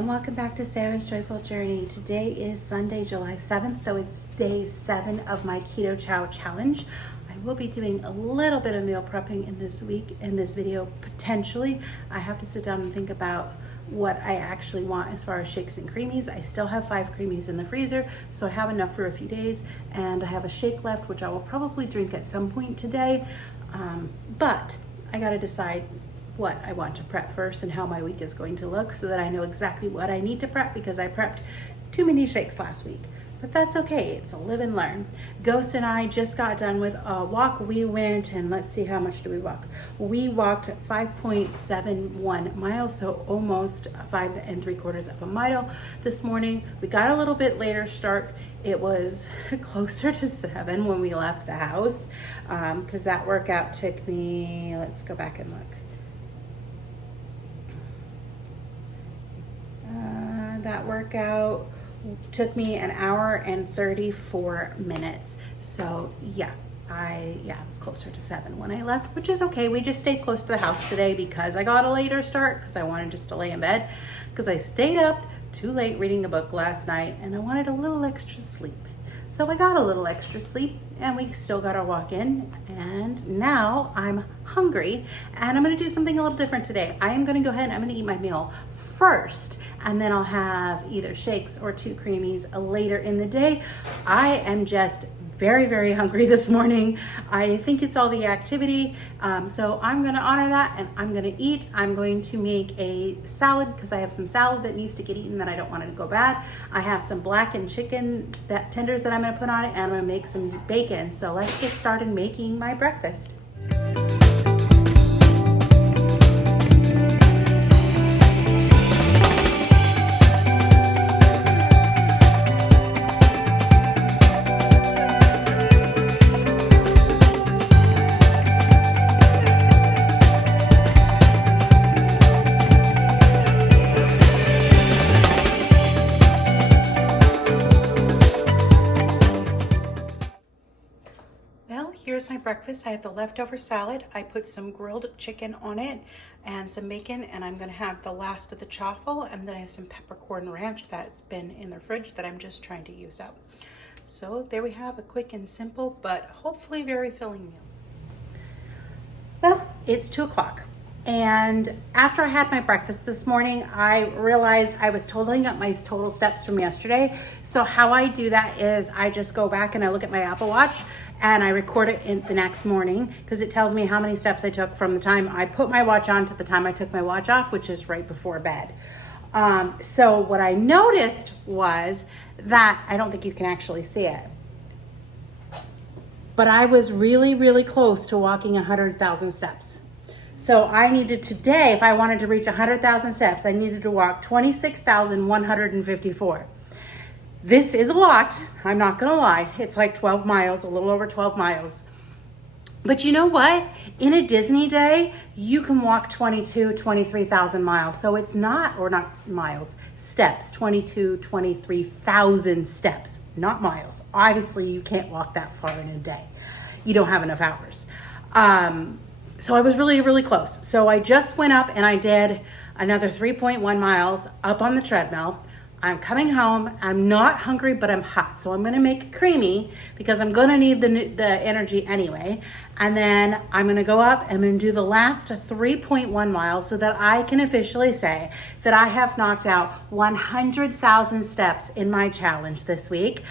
and welcome back to Sarah's Joyful Journey. Today is Sunday, July 7th, so it's day 7 of my Keto Chow challenge. I will be doing a little bit of meal prepping in this video, potentially. I have to sit down and think about what I actually want as far as shakes and creamies. I still have 5 creamies in the freezer, so I have enough for a few days, and I have a shake left, which I will probably drink at some point today, but I gotta decide what I want to prep first and how my week is going to look so that I know exactly what I need to prep, because I prepped too many shakes last week. But that's okay, it's a live and learn. Ghost and I just got done with a walk. We went, and let's see, how much do we walk? We walked 5.71 miles, so almost 5 3/4 of a mile this morning. We got a little bit later start. It was closer to 7 when we left the house, because that workout took me, let's go back and look. That workout took me 1 hour and 34 minutes. So yeah, it was closer to 7 when I left, which is okay. We just stayed close to the house today because I got a later start, because I wanted just to lay in bed, because I stayed up too late reading a book last night and I wanted a little extra sleep. So I got a little extra sleep, and we still got our walk in, and now I'm hungry, and I'm gonna do something a little different today. I am gonna go ahead and I'm gonna eat my meal first, and then I'll have either shakes or 2 creamies later in the day. I am just very, very hungry this morning. I think it's all the activity. So I'm gonna honor that, and I'm gonna eat. I'm going to make a salad, because I have some salad that needs to get eaten that I don't want it to go bad. I have some blackened chicken tenders that I'm gonna put on it, and I'm gonna make some bacon. So let's get started making my breakfast. Here's my breakfast. I have the leftover salad. I put some grilled chicken on it and some bacon, and I'm gonna have the last of the chaffle, and then I have some peppercorn ranch that's been in the fridge that I'm just trying to use up. So there we have a quick and simple, but hopefully very filling meal. Well, it's 2 o'clock. And after I had my breakfast this morning, I realized I was totaling up my total steps from yesterday. So how I do that is I just go back and I look at my Apple Watch and I record it in the next morning, because it tells me how many steps I took from the time I put my watch on to the time I took my watch off, which is right before bed. So what I noticed was that, I don't think you can actually see it, but I was really, really close to walking 100,000 steps. So I needed today, if I wanted to reach 100,000 steps, I needed to walk 26,154. This is a lot, I'm not gonna lie. It's like 12 miles, a little over 12 miles. But you know what? In a Disney day, you can walk 23,000 miles. So it's not, or not miles, steps, 23,000 steps, not miles. Obviously you can't walk that far in a day. You don't have enough hours. So I was really, really close. So I just went up and I did another 3.1 miles up on the treadmill. I'm coming home. I'm not hungry, but I'm hot. So I'm gonna make a creamy, because I'm gonna need the energy anyway. And then I'm gonna go up and I'm gonna do the last 3.1 miles so that I can officially say that I have knocked out 100,000 steps in my challenge this week,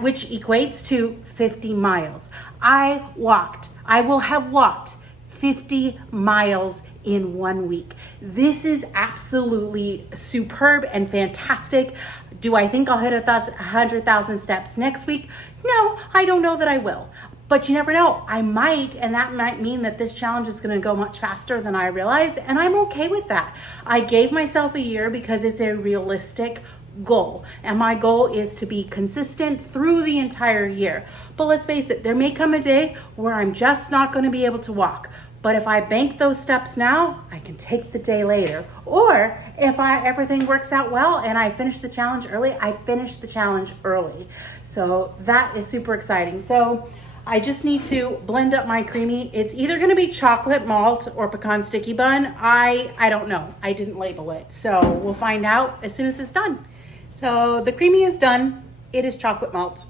which equates to 50 miles. I will have walked 50 miles in 1 week. This is absolutely superb and fantastic. Do I think I'll hit 100,000 steps next week? No, I don't know that I will. But you never know, I might, and that might mean that this challenge is gonna go much faster than I realize, and I'm okay with that. I gave myself a year because it's a realistic goal, and my goal is to be consistent through the entire year. But let's face it, there may come a day where I'm just not gonna be able to walk. But if I bank those steps now, I can take the day later. Or if everything works out well and I finish the challenge early, I finish the challenge early. So that is super exciting. So I just need to blend up my creamy. It's either gonna be chocolate malt or pecan sticky bun. I don't know. I didn't label it. So we'll find out as soon as it's done. So the creamy is done. It is chocolate malt.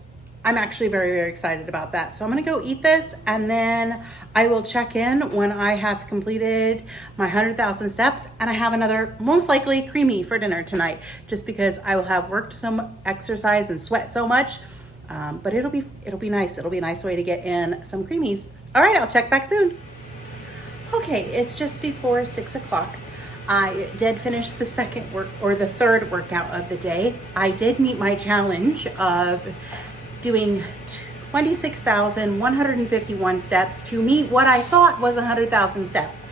I'm actually very, very excited about that. So I'm gonna go eat this and then I will check in when I have completed my 100,000 steps and I have another, most likely creamy for dinner tonight, just because I will have worked some exercise and sweat so much. But it'll be nice. It'll be a nice way to get in some creamies. All right, I'll check back soon. Okay, it's just before 6 o'clock. I did finish the third workout of the day. I did meet my challenge of doing 26,151 steps to meet what I thought was 100,000 steps.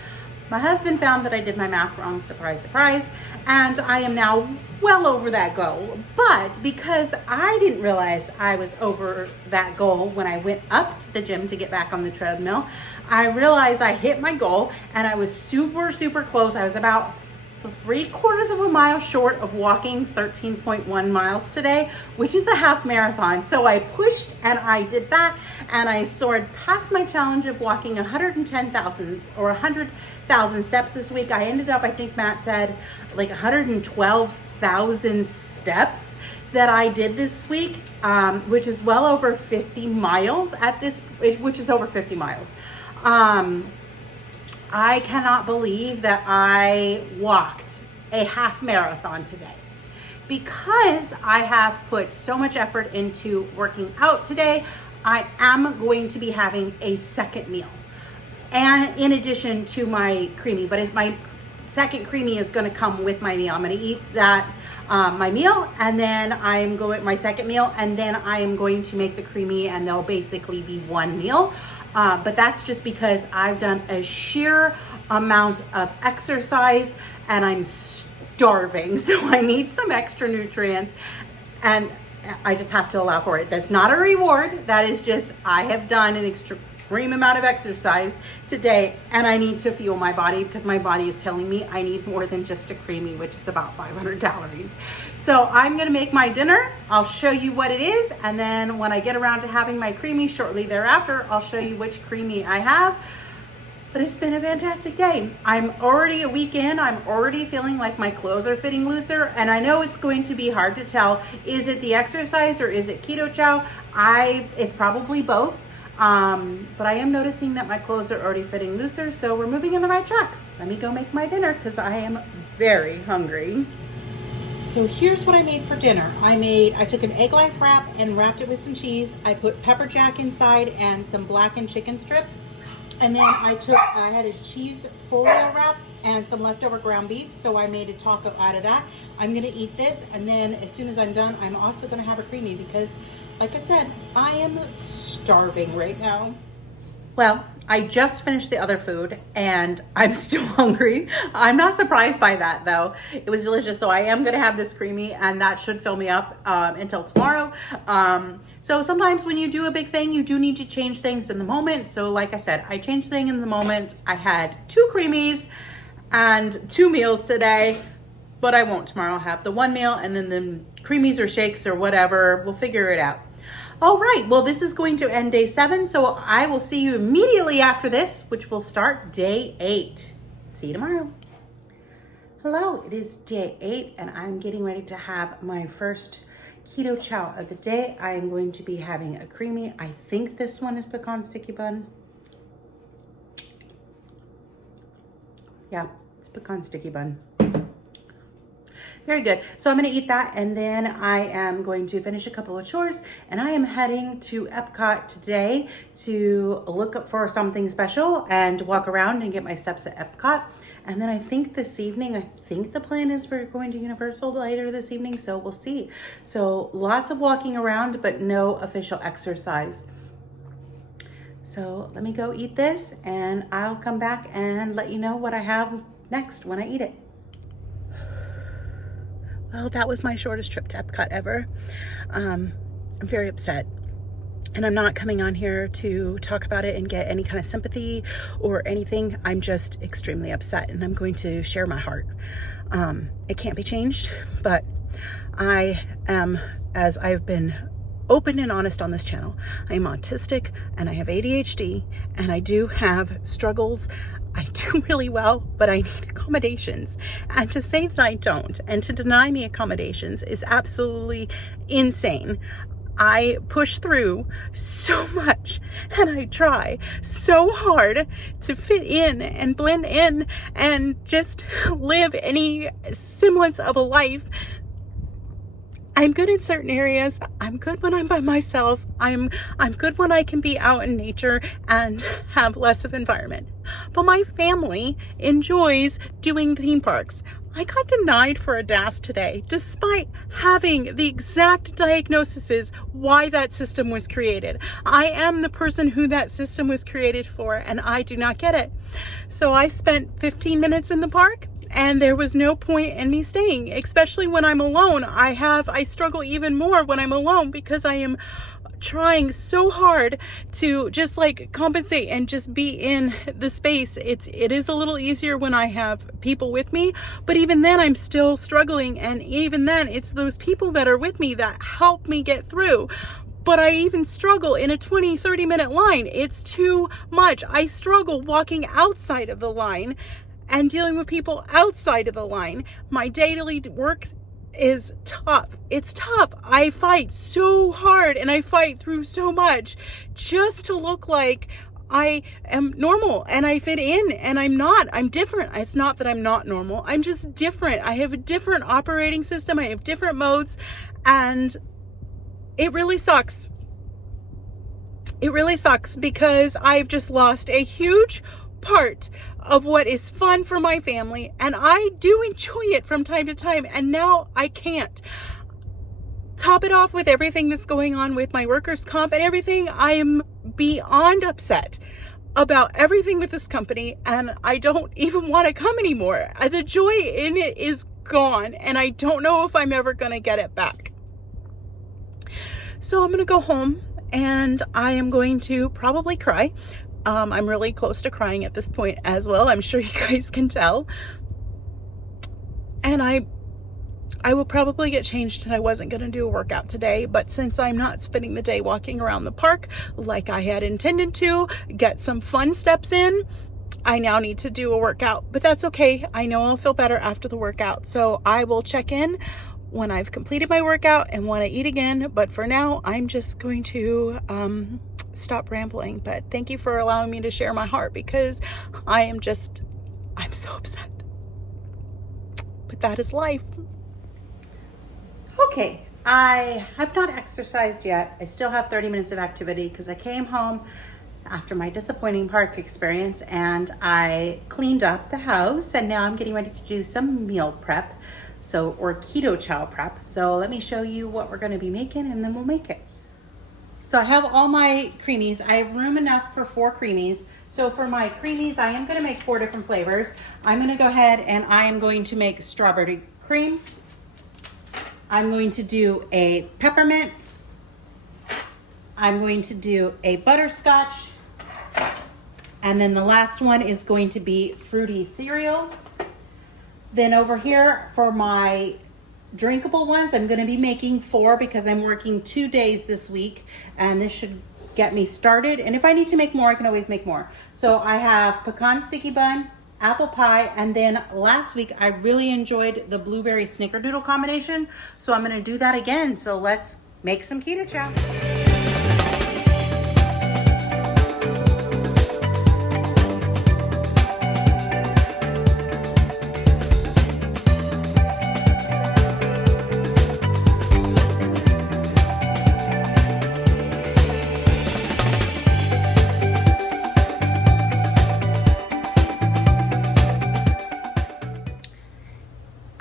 My husband found that I did my math wrong, surprise, surprise, and I am now well over that goal. But because I didn't realize I was over that goal when I went up to the gym to get back on the treadmill, I realized I hit my goal and I was super, super close. I was about 3/4 of a mile short of walking 13.1 miles today, which is a half marathon. So I pushed and I did that and I soared past my challenge of walking 110,000 or 100,000 steps this week. I ended up, I think Matt said, like 112,000 steps that I did this week, which is well over 50 miles which is over 50 miles. I cannot believe that I walked a half marathon today because I have put so much effort into working out today. I am going to be having a second meal, and in addition to my creamy, but if my second creamy is going to come with my meal. I'm going to eat that my meal, and then my second meal, and then I am going to make the creamy, and they'll basically be one meal. But that's just because I've done a sheer amount of exercise and I'm starving. So I need some extra nutrients and I just have to allow for it. That's not a reward. That is just, I have done an extreme amount of exercise today and I need to fuel my body because my body is telling me I need more than just a creamy, which is about 500 calories. So I'm gonna make my dinner. I'll show you what it is. And then when I get around to having my creamy shortly thereafter, I'll show you which creamy I have. But it's been a fantastic day. I'm already a week in. I'm already feeling like my clothes are fitting looser. And I know it's going to be hard to tell. Is it the exercise or is it Keto Chow? It's probably both. But I am noticing that my clothes are already fitting looser. So we're moving in the right track. Let me go make my dinner because I am very hungry. So here's what I made for dinner. I took an egg life wrap and wrapped it with some cheese. I put pepper jack inside and some blackened chicken strips. And then I had a cheese folio wrap and some leftover ground beef. So I made a taco out of that. I'm gonna eat this. And then as soon as I'm done, I'm also gonna have a creamy because like I said, I am starving right now. Well, I just finished the other food and I'm still hungry. I'm not surprised by that though. It was delicious. So I am gonna have this creamy and that should fill me up until tomorrow. So sometimes when you do a big thing, you do need to change things in the moment. So like I said, I changed things in the moment. I had 2 creamies and 2 meals today, but I won't tomorrow. I'll have the 1 meal and then the creamies or shakes or whatever. We'll figure it out. All right, well, this is going to end day 7, so I will see you immediately after this, which will start day 8. See you tomorrow. Hello, it is day 8, and I'm getting ready to have my first Keto Chow of the day. I am going to be having a creamy. I think this one is pecan sticky bun. Yeah, it's pecan sticky bun. Very good. So I'm going to eat that and then I am going to finish a couple of chores and I am heading to Epcot today to look up for something special and walk around and get my steps at Epcot. And then I think this evening, the plan is we're going to Universal later this evening, so we'll see. So lots of walking around, but no official exercise. So let me go eat this and I'll come back and let you know what I have next when I eat it. Well, that was my shortest trip to Epcot ever. I'm very upset. And I'm not coming on here to talk about it and get any kind of sympathy or anything. I'm just extremely upset and I'm going to share my heart. It can't be changed, but I am, as I've been open and honest on this channel. I am autistic and I have ADHD and I do have struggles. I do really well, but I need accommodations. And to say that I don't and to deny me accommodations is absolutely insane. I push through so much and I try so hard to fit in and blend in and just live any semblance of a life. I'm good in certain areas. I'm good when I'm by myself. I'm good when I can be out in nature and have less of environment. But my family enjoys doing theme parks. I got denied for a DAS today, despite having the exact diagnoses why that system was created. I am the person who that system was created for, and I do not get it. So I spent 15 minutes in the park, and there was no point in me staying, especially when I'm alone. I struggle even more when I'm alone because I am trying so hard to just like compensate and just be in the space. It is a little easier when I have people with me, but even then I'm still struggling. And even then it's those people that are with me that help me get through. But I even struggle in a 20-30 minute line. It's too much. I struggle walking outside of the line and dealing with people outside of the line. My daily work is tough. It's tough. I fight so hard and I fight through so much just to look like I am normal and I fit in, and I'm not. I'm different. It's not that I'm not normal. I'm just different. I have a different operating system. I have different modes, and it really sucks. It really sucks because I've just lost a huge part of what is fun for my family, and I do enjoy it from time to time, and now I can't. Top it off with everything that's going on with my workers' comp and everything. I am beyond upset about everything with this company, and I don't even want to come anymore. The joy in it is gone, and I don't know if I'm ever going to get it back. So I'm going to go home and I am going to probably cry. I'm really close to crying at this point as well. I'm sure you guys can tell. And I will probably get changed, and I wasn't going to do a workout today, but since I'm not spending the day walking around the park like I had intended to, get some fun steps in, I now need to do a workout. But that's okay. I know I'll feel better after the workout. So I will check in when I've completed my workout and want to eat again. But for now, I'm just going to stop rambling. But thank you for allowing me to share my heart, because I'm so upset. But that is life. Okay, I have not exercised yet. I still have 30 minutes of activity because I came home after my disappointing park experience and I cleaned up the house, and now I'm getting ready to do some meal prep, or Keto Chow prep. So let me show you what we're going to be making, and then we'll make it. So I have all my creamies. I have room enough for 4 creamies. So for my creamies, I am going to make 4 different flavors. I'm going to go ahead and I am going to make strawberry cream. I'm going to do a peppermint. I'm going to do a butterscotch. And then the last one is going to be fruity cereal. Then over here for my drinkable ones, I'm going to be making 4 because I'm working 2 days this week, and this should get me started. And if I need to make more, I can always make more. So I have pecan sticky bun, apple pie, and then last week I really enjoyed the blueberry snickerdoodle combination, so I'm going to do that again. So let's make some Keto Chow.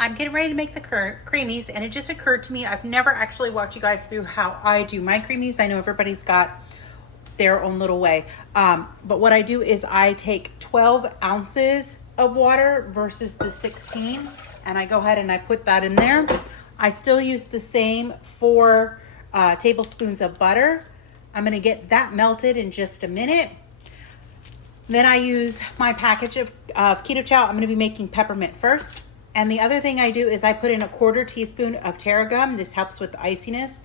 I'm getting ready to make the creamies, and it just occurred to me, I've never actually walked you guys through how I do my creamies. I know everybody's got their own little way. But what I do is I take 12 ounces of water versus the 16, and I go ahead and I put that in there. I still use the same 4 tablespoons of butter. I'm going to get that melted in just a minute. Then I use my package of Keto Chow. I'm going to be making peppermint first. And the other thing I do is I put in a 1/4 teaspoon of tarragon. This helps with the iciness,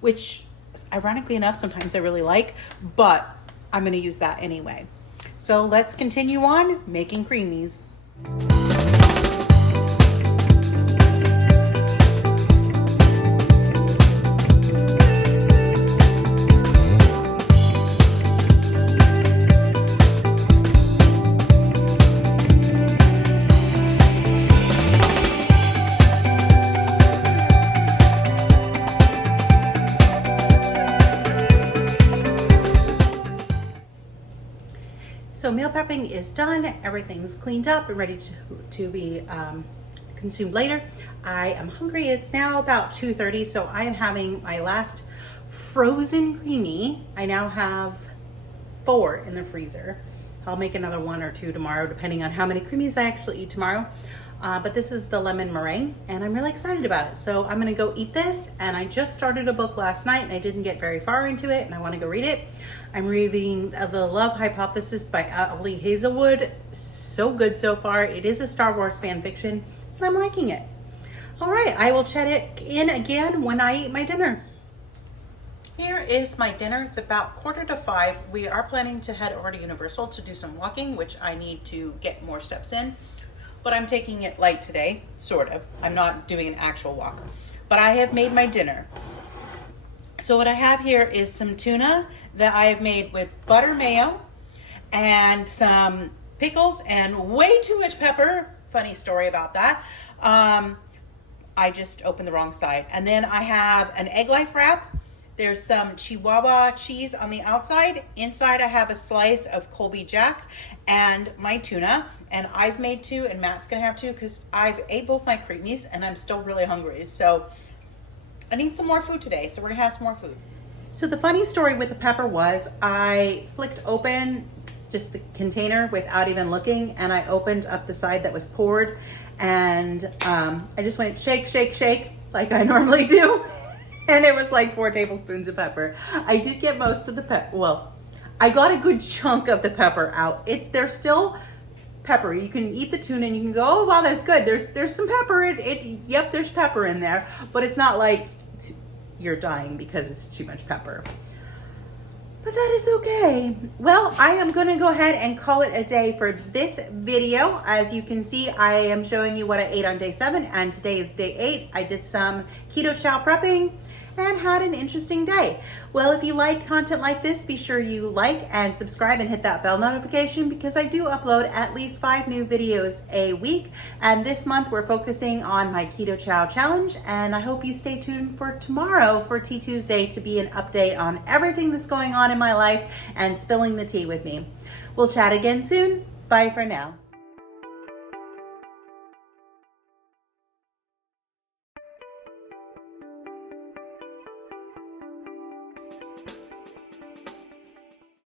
which ironically enough, sometimes I really like, but I'm gonna use that anyway. So let's continue on making creamies. So meal prepping is done. Everything's cleaned up and ready to be consumed later. I am hungry. It's now about 2:30, so I am having my last frozen creamy. I now have 4 in the freezer. I'll make another 1 or 2 tomorrow, depending on how many creamies I actually eat tomorrow. But this is the lemon meringue, and I'm really excited about it. So I'm gonna go eat this, and I just started a book last night, and I didn't get very far into it, and I wanna go read it. I'm reading The Love Hypothesis by Ali Hazelwood. So good so far. It is a Star Wars fan fiction, and I'm liking it. All right, I will chat it in again when I eat my dinner. Here is my dinner. It's about 4:45. We are planning to head over to Universal to do some walking, which I need to get more steps in. But I'm taking it light today, sort of. I'm not doing an actual walk. But I have made my dinner. So what I have here is some tuna that I have made with butter mayo and some pickles and way too much pepper. Funny story about that. I just opened the wrong side. And then I have an egg life wrap. There's some Chihuahua cheese on the outside. Inside I have a slice of Colby Jack and my tuna. And I've made 2 and Matt's gonna have 2 because I've ate both my creamies and I'm still really hungry. So I need some more food today. So we're gonna have some more food. So the funny story with the pepper was I flicked open just the container without even looking, and I opened up the side that was poured, and I just went shake, shake, shake like I normally do. And it was like 4 tablespoons of pepper. I did get most of the pepper. Well, I got a good chunk of the pepper out. They're still peppery. You can eat the tuna and you can go, oh wow, that's good. There's some pepper. Yep, there's pepper in there, but it's not like you're dying because it's too much pepper. But that is okay. Well, I am gonna go ahead and call it a day for this video. As you can see, I am showing you what I ate on day 7, and today is day 8. I did some Keto Chow prepping and had an interesting day. Well, if you like content like this, be sure you like and subscribe and hit that bell notification, because I do upload at least 5 new videos a week. And this month we're focusing on my Keto Chow challenge, and I hope you stay tuned for tomorrow for Tea Tuesday to be an update on everything that's going on in my life and spilling the tea with me. We'll chat again soon. Bye for now.